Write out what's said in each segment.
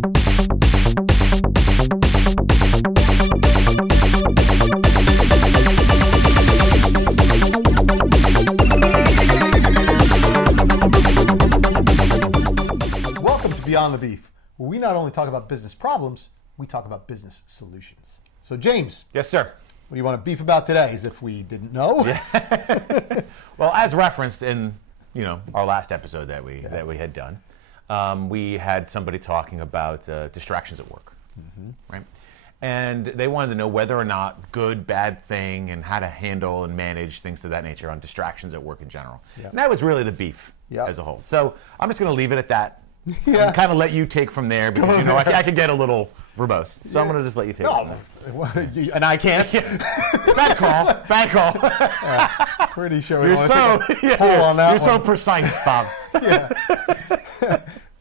Beyond the Beef, where we not only talk about business problems, we talk about business solutions. So James. Yes, sir. What do you want to beef about today, as if we didn't know? Yeah. Well, as referenced in our last episode that we had done, we had somebody talking about distractions at work, right? And they wanted to know whether or not good, bad thing, and how to handle and manage things of that nature on distractions at work in general. Yep. And that was really the beef as a whole. So I'm just going to leave it at that. Yeah. And kind of let you take from there because I could get a little verbose. So I'm going to just let you take it from there. And I can't. Bad call. Pretty sure we You're want to take a poll on that You're so precise, Bob. Yeah.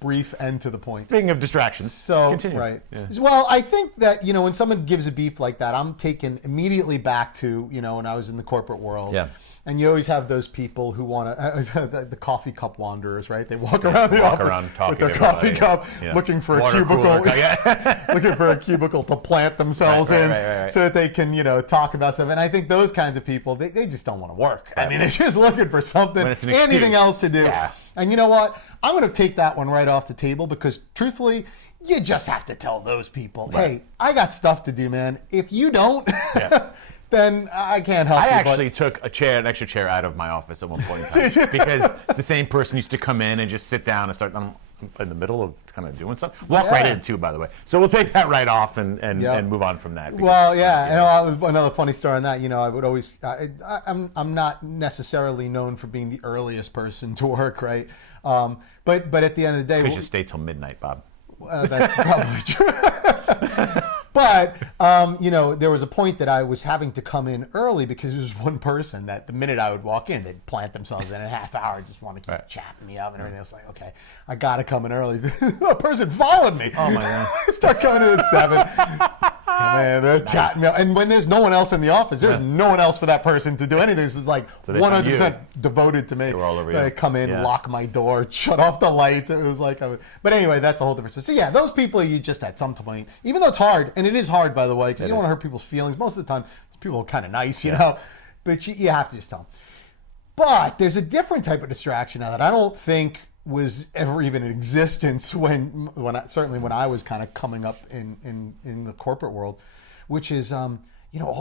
Brief and to the point. Speaking of distractions, so continue. Right. Yeah. Well, I think that when someone gives a beef like that, I'm taken immediately back to when I was in the corporate world. Yeah. And you always have those people who want to, the coffee cup wanderers, right? They walk around the office with their coffee cup, looking for a cubicle, looking for a cubicle to plant themselves in, so that they can, talk about stuff. And I think those kinds of people, they just don't want to work. Right. I mean, they're just looking for something, anything else to do. Yeah. And you know what? I'm going to take that one right off the table because, truthfully, you just have to tell those people, hey, I got stuff to do, man. If you don't, then I can't help you. I actually took an extra chair out of my office at one point in time because the same person used to come in and just sit down and start in the middle of kind of doing something. Walk right in too, by the way. So we'll take that right off and move on from that. Well, another funny story on that. I would always, I'm not necessarily known for being the earliest person to work, right? But at the end of the day, because you stay till midnight, Bob. That's probably true. But, there was a point that I was having to come in early because there was one person that the minute I would walk in, they'd plant themselves in a half hour, just want to keep chatting me up and everything. I was like, okay, I got to come in early. The person followed me. Oh, my God. Start coming in at 7. Come in, they're chatting me up. And when there's no one else in the office, there's no one else for that person to do anything. It's like 100% devoted to me. They were all over you. I come in, lock my door, shut off the lights. It was like, but anyway, that's a whole different story. So those people you just at some point, even though it's hard, and it is hard, by the way, because you don't want to hurt people's feelings. Most of the time, people are kind of nice, you know, but you have to just tell them. But there's a different type of distraction now that I don't think was ever even in existence when I was kind of coming up in the corporate world, which is all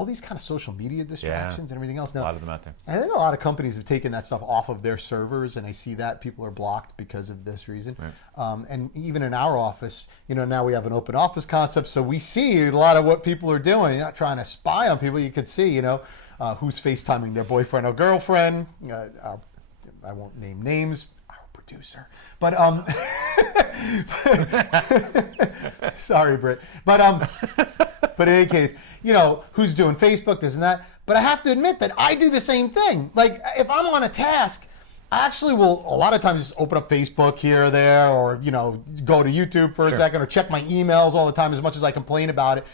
these kind of social media distractions and everything else. Now, a lot of them out there. I think a lot of companies have taken that stuff off of their servers, and I see that people are blocked because of this reason. Right. And even in our office, now we have an open office concept, so we see a lot of what people are doing. You're not trying to spy on people. You could see, who's FaceTiming their boyfriend or girlfriend. I won't name names. Producer, but sorry, Britt, but in any case, who's doing Facebook, this and that. But I have to admit that I do the same thing. Like if I'm on a task, I actually will a lot of times just open up Facebook here or there, or go to YouTube for a second, or check my emails all the time. As much as I complain about it,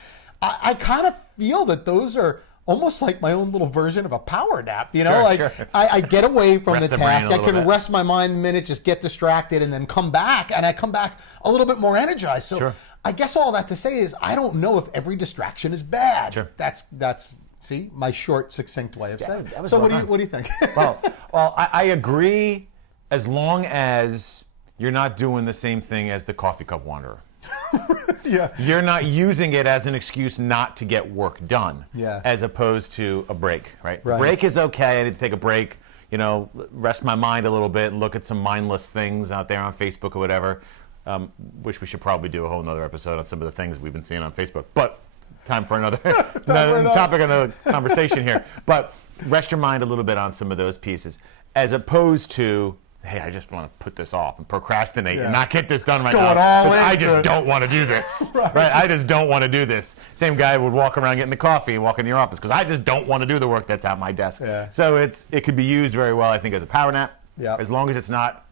I kind of feel that those are almost like my own little version of a power nap, I get away from the task. I can rest my mind a minute, just get distracted, and then come back, and I come back a little bit more energized. So I guess all that to say is I don't know if every distraction is bad. Sure. That's see my short, succinct way of saying it. So what do you think? Well, I agree as long as you're not doing the same thing as the coffee cup wanderer. You're not using it as an excuse not to get work done, as opposed to a break, right? Break is okay. I need to take a break, rest my mind a little bit and look at some mindless things out there on Facebook or whatever, which we should probably do a whole nother episode on some of the things we've been seeing on Facebook. But time for another topic, another conversation here. But rest your mind a little bit on some of those pieces, as opposed to, hey, I just want to put this off and procrastinate and not get this done right now. I just don't want to do this. right? I just don't want to do this. Same guy would walk around getting the coffee and walk in your office because I just don't want to do the work that's at my desk. So it could be used very well, I think, as a power nap. As long as it's not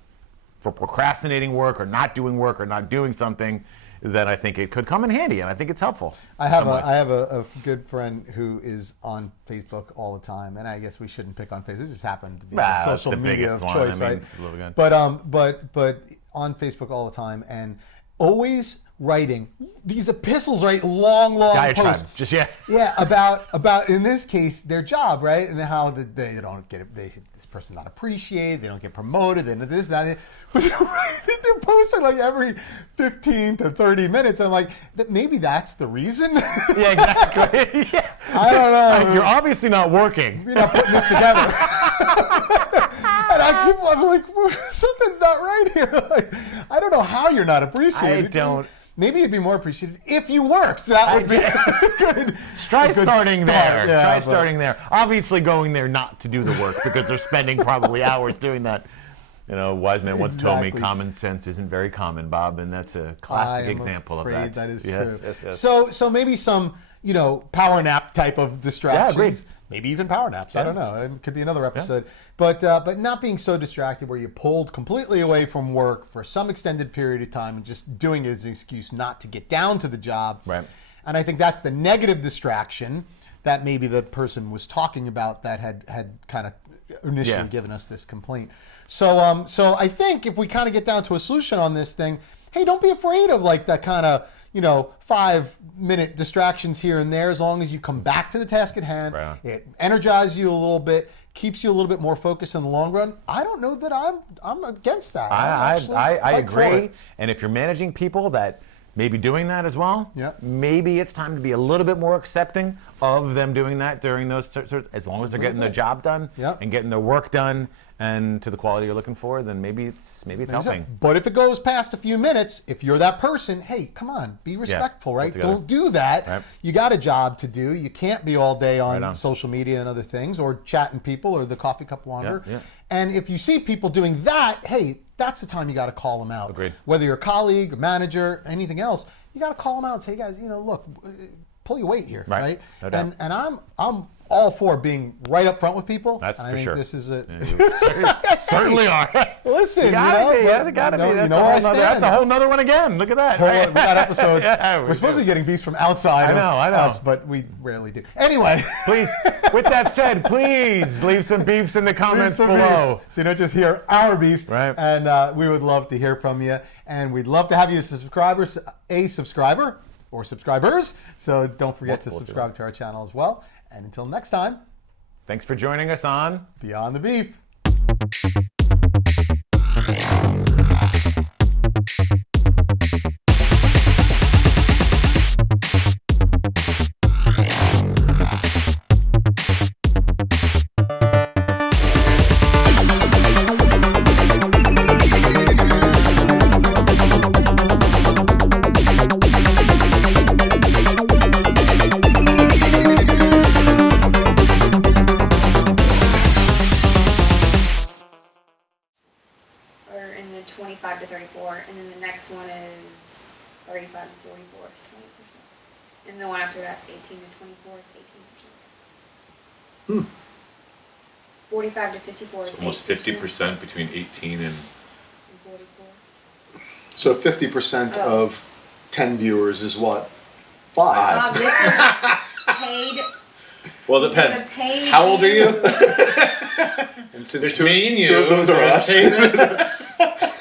for procrastinating work or not doing something, then I think it could come in handy, and I think it's helpful. I have a good friend who is on Facebook all the time, and I guess we shouldn't pick on Facebook. It just happened to be social media of choice, right? But on Facebook all the time, and always writing these epistles, right? Long Diatribe. posts. Just, yeah. Yeah, about in this case their job, right? And how they don't get it. This person's not appreciated. They don't get promoted. They this, that. But they're posting like every 15 to 30 minutes. And I'm like, maybe that's the reason. Yeah, exactly. Yeah. I don't know. You're obviously not working. You're not putting this together. And I'm like, something's not right here. Like, I don't know how you're not appreciated. I don't. Maybe you'd be more appreciated if you worked. That would be good. Try a good starting there. Yeah, Try starting there. Obviously going there not to do the work because they're spending probably hours doing that. You know, wise man once told me Exactly. common sense isn't very common, Bob, and that's a classic example of that. That is Yes, true. yes, yes. So maybe some, power nap type of distractions. agreed. Maybe even power naps. I Yeah. don't know. It could be another episode. But not being so distracted where you're pulled completely away from work for some extended period of time and just doing it as an excuse not to get down to the job. Right. And I think that's the negative distraction that maybe the person was talking about that had kind of initially Yeah. given us this complaint. So I think if we kind of get down to a solution on this thing, hey, don't be afraid of like that kind of 5-minute distractions here and there. As long as you come back to the task at hand, Right on. it energizes you a little bit, keeps you a little bit more focused in the long run. I don't know that I'm against that. I'm actually I quite for agree. it. And if you're managing people that may be doing that as well, Yeah. maybe it's time to be a little bit more accepting of them doing that during those, as long as they're getting their job done Yeah. and getting their work done and to the quality you're looking for, then maybe it's helping. But if it goes past a few minutes, if you're that person, hey, come on, be respectful, right? together. Don't do that. Right. You got a job to do. You can't be all day on, Right on. social media and other things or chatting people or the coffee cup wanderer. Yeah. And if you see people doing that, hey, that's the time you got to call them out. Agreed. Whether you're a colleague, a manager, anything else, you got to call them out and say, guys, look, pull your weight here, Right. right? No doubt. And I'm all for being right up front with people. That's and for I think sure. this is a Certainly are. listen. You gotta be. but You gotta be. you That's, know a where I whole nother, that's a stand. whole nother one again. Look at that. We got episodes. Yeah, we're supposed to be getting beefs from outside I know. of us, but we rarely do. Anyway, Please, with that said, please leave some beefs in the comments some below. beefs, so you don't just hear our beefs. Right. And we would love to hear from you, and we'd love to have you as a subscriber or subscribers. So don't forget to Multiple, subscribe to our channel as well. And until next time, Thanks for joining us on Beyond the Beef. Or in the 25 to 34, and then the next one is 35 to 44, it's 20%. And the one after that's 18 to 24, it's 18%. 45 to 54 is Almost 8%, 50% between 18 and and 44. So 50% Oh. of 10 viewers is what? 5. This is paid. well, these are depends. the paid How old are you? And since There's me and you. two of those are There's us. Tatum.